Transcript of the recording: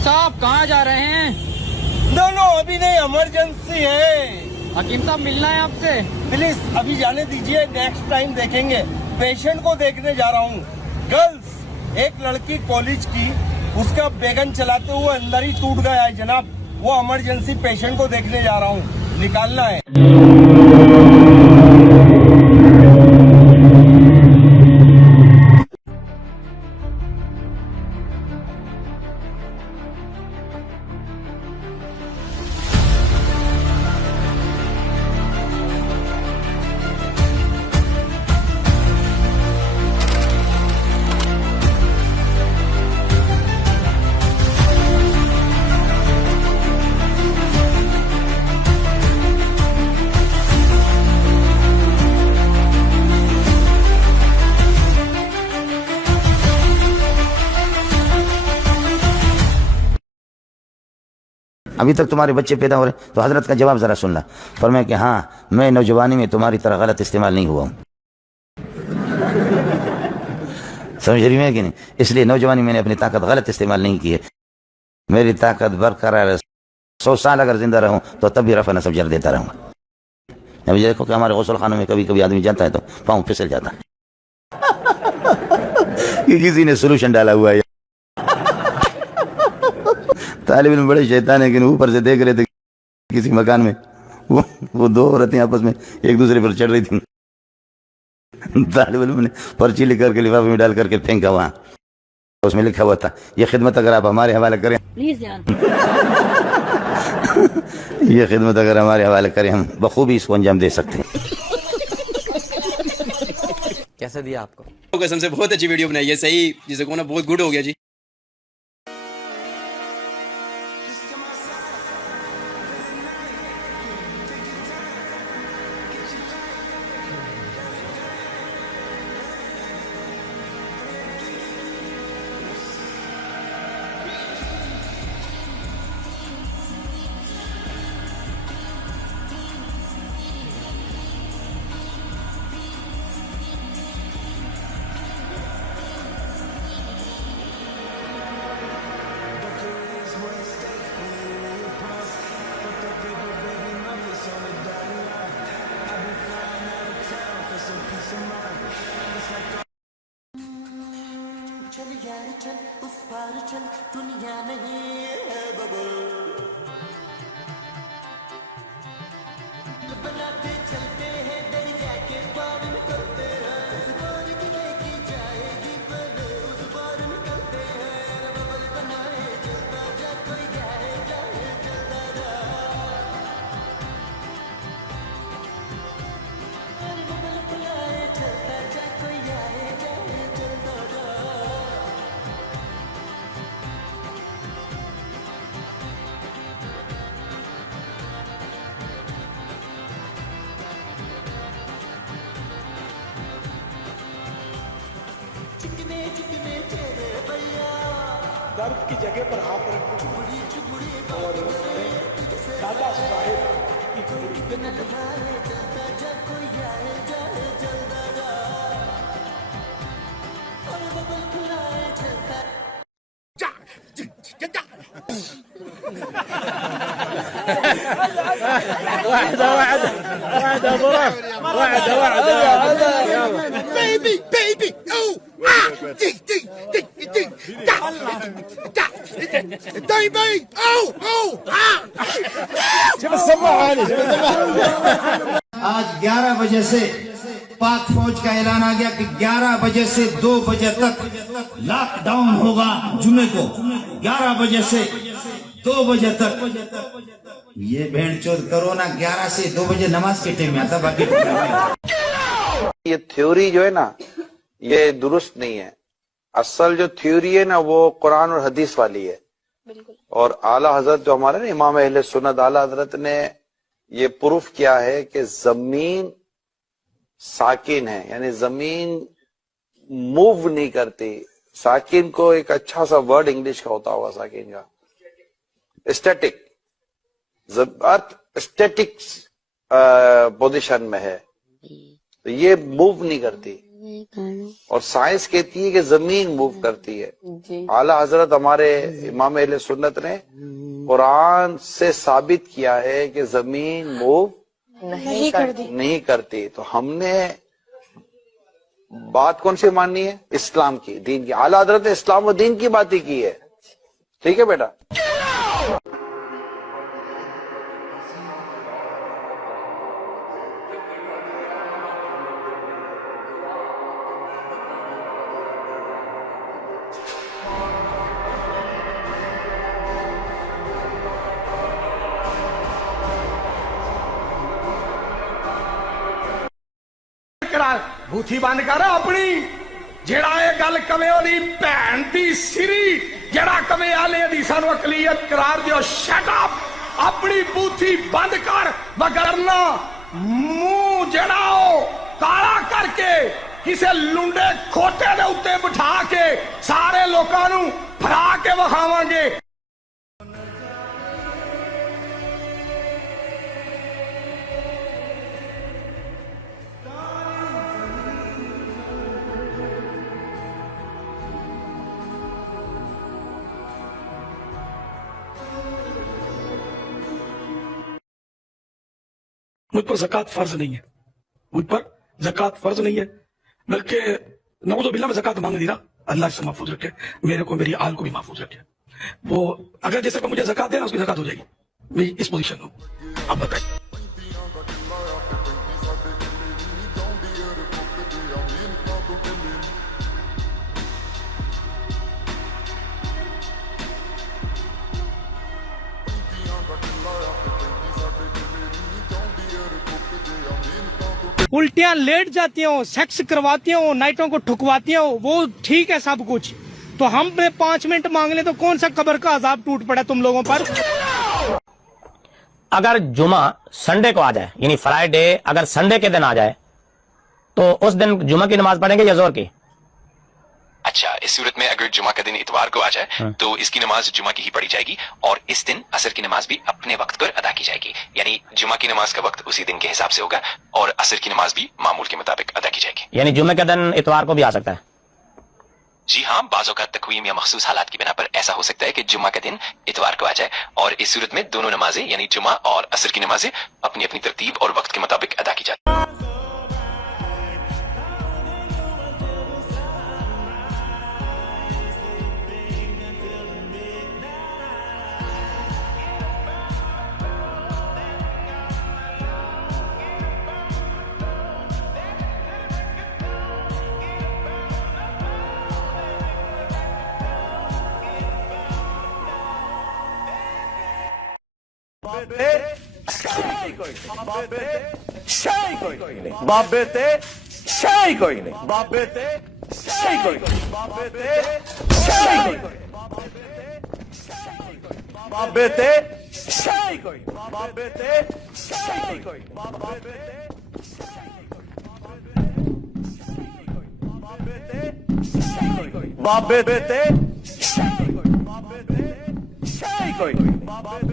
साहब कहाँ जा रहे हैं? नो अभी नहीं, इमरजेंसी है। हकीम साहब मिलना है आपसे। प्लीज अभी जाने दीजिए, नेक्स्ट टाइम देखेंगे। पेशेंट को देखने जा रहा हूँ। गर्ल्स, एक लड़की कॉलेज की, उसका बैगन चलाते हुए अंदर ही टूट गया है जनाब। वो इमरजेंसी पेशेंट को देखने जा रहा हूँ, निकालना है। अभी तक तुम्हारे बच्चे पैदा हो रहे, तो हजरत का जवाब जरा सुनना। फरमाया कि हाँ, मैं नौजवानी में तुम्हारी तरह गलत इस्तेमाल नहीं हुआ हूँ। समझ रही है कि नहीं? इसलिए नौजवानी मैंने अपनी ताकत गलत इस्तेमाल नहीं की है। मेरी ताकत बरकरार है। 100 साल अगर जिंदा रहूं तो तब भी रफा नसब जर देता रहूंगा। अभी देखो कि हमारे गौसल खानों में कभी कभी आदमी जाता है तो पाँव फिसल जाता है कि किसी ने सोल्यूशन डाला हुआ है। तालिब इल्म बड़े शैतान है, लेकिन ऊपर से देख रहे थे किसी मकान में वो दो औरतें आपस में एक दूसरे पर चढ़ रही थी। तालिब इल्म ने पर्ची लिख करके लिफाफे में डाल करके फेंका वहां। उसमें लिखा हुआ था, ये खिदमत अगर आप हमारे हवाले करें प्लीज ध्यान ये खिदमत अगर हमारे हवाले करें, हम बखूबी इसको अंजाम दे सकते हैं। कैसे दिया आपको? कसम से बहुत अच्छी वीडियो बनाई है, सही जिसे को ना बहुत गुड हो गया जी। चल यार चल, उस पार चल, दुनिया नहीं है बबल। बनाते चलते हैं दरिया के पार निकलते हैं, उस पार की लेके जाएगी पर उस पार निकलते हैं। बबल बनाए चलता जा, कोई जाए जाए चलता जा। बबल बुलाए चलता जा, कोई आए जाए चलता जा। चिकने चिकने चेहरे भैया, दर्द की जगह पर हाथ रखो चुबड़ी चुबड़ी और दादा साहेब की घड़ी बिना लगाए चलता जा, कोई आए जाए चलता जा। और बबल बुलाए चलता baby baby oh ah ding ding ding ding da da baby oh ah आज 11 बजे से पाक फौज का ऐलान आ गया कि 11 बजे से 2 बजे तक लॉकडाउन होगा। जुमे को 11 बजे से 2 बजे तक। ये भेड़चोद कोरोना 11 से 2 बजे नमाज के टाइम में आता, बाकी ये थ्योरी जो है ना, ये दुरुस्त नहीं है। असल जो थ्योरी है ना, वो कुरान और हदीस वाली है। और आला हजरत जो हमारे ना इमाम अहले सुन्नत आला हजरत ने ये प्रूफ किया है कि जमीन साकिन है, यानी जमीन मूव नहीं करती। साकिन को एक अच्छा सा वर्ड इंग्लिश का होता होगा, साकिन का स्टैटिक। अर्थ स्टैटिक पोजीशन में है, तो ये मूव नहीं करती। और साइंस कहती है कि जमीन मूव करती है। आला हजरत हमारे इमाम अहले सुन्नत ने कुरान से साबित किया है कि जमीन मूव नहीं करती। तो हमने बात कौन सी माननी है? इस्लाम की, दीन की। आला हजरत ने इस्लाम और दीन की बात ही की है। ठीक है बेटा। बूथी बंद कर अपनी, जेड़ा ये गल कवे ओदी भैन दी सिरी, जेड़ा कवे आले दी सानू अकलीयत करार दियो। शट अप, अपनी बूथी बंद कर, वगरना मुंह जेड़ा काला करके किसे लुंडे खोटे दे उत्ते बिठा के सारे लोकां नू फरा के विखावांगे। मुझ पर ज़कात फर्ज नहीं है, मुझ पर ज़कात फर्ज नहीं है, बल्कि नऊज़ु बिल्लाह में ज़कात मांग दी ना, अल्लाह से महफूज रखे, मेरे को मेरी आल को भी महफूज रखे। वो अगर जैसे मुझे ज़कात देना उसकी ज़कात हो जाएगी, मैं इस पोजीशन में हूँ। आप बताइए। उल्टियां लेट जाती हो, सेक्स करवाती हो, नाइटों को ठुकवाती हो, वो ठीक है सब कुछ। तो हम 5 मिनट मांग ले तो कौन सा कब्र का अजाब टूट पड़ा तुम लोगों पर। अगर जुमा संडे को आ जाए, यानी फ्राइडे अगर संडे के दिन आ जाए, तो उस दिन जुमा की नमाज पढ़ेंगे या जोर की? अच्छा, इस सूरत में अगर जुमा का दिन इतवार को आ जाए तो इसकी नमाज जुमा की ही पढ़ी जाएगी और इस दिन असर की नमाज भी अपने वक्त पर अदा की जाएगी। यानी जुमा की नमाज का वक्त उसी दिन के हिसाब से होगा और असर की नमाज भी मामूल के मुताबिक अदा की जाएगी। यानी जुमे का दिन इतवार को भी आ सकता है? जी हाँ, बाज़ों का तक़वीम या मखसूस हालात की बिना पर ऐसा हो सकता है कि जुमा का दिन इतवार को आ जाए और इस सूरत में दोनों नमाजें यानी जुमा और असर की नमाजें अपनी अपनी तरतीब और वक्त के मुताबिक अदा की जाती है। बाबे ते शाही कोई नहीं, बाबे ते शाही कोई नहीं, बाबे ते शाही कोई नहीं, बाबे ते शाही कोई, बाबे ते शाही कोई, बाबे ते शाही कोई, बाबे ते शाही कोई, बाबे ते शाही कोई, बाबे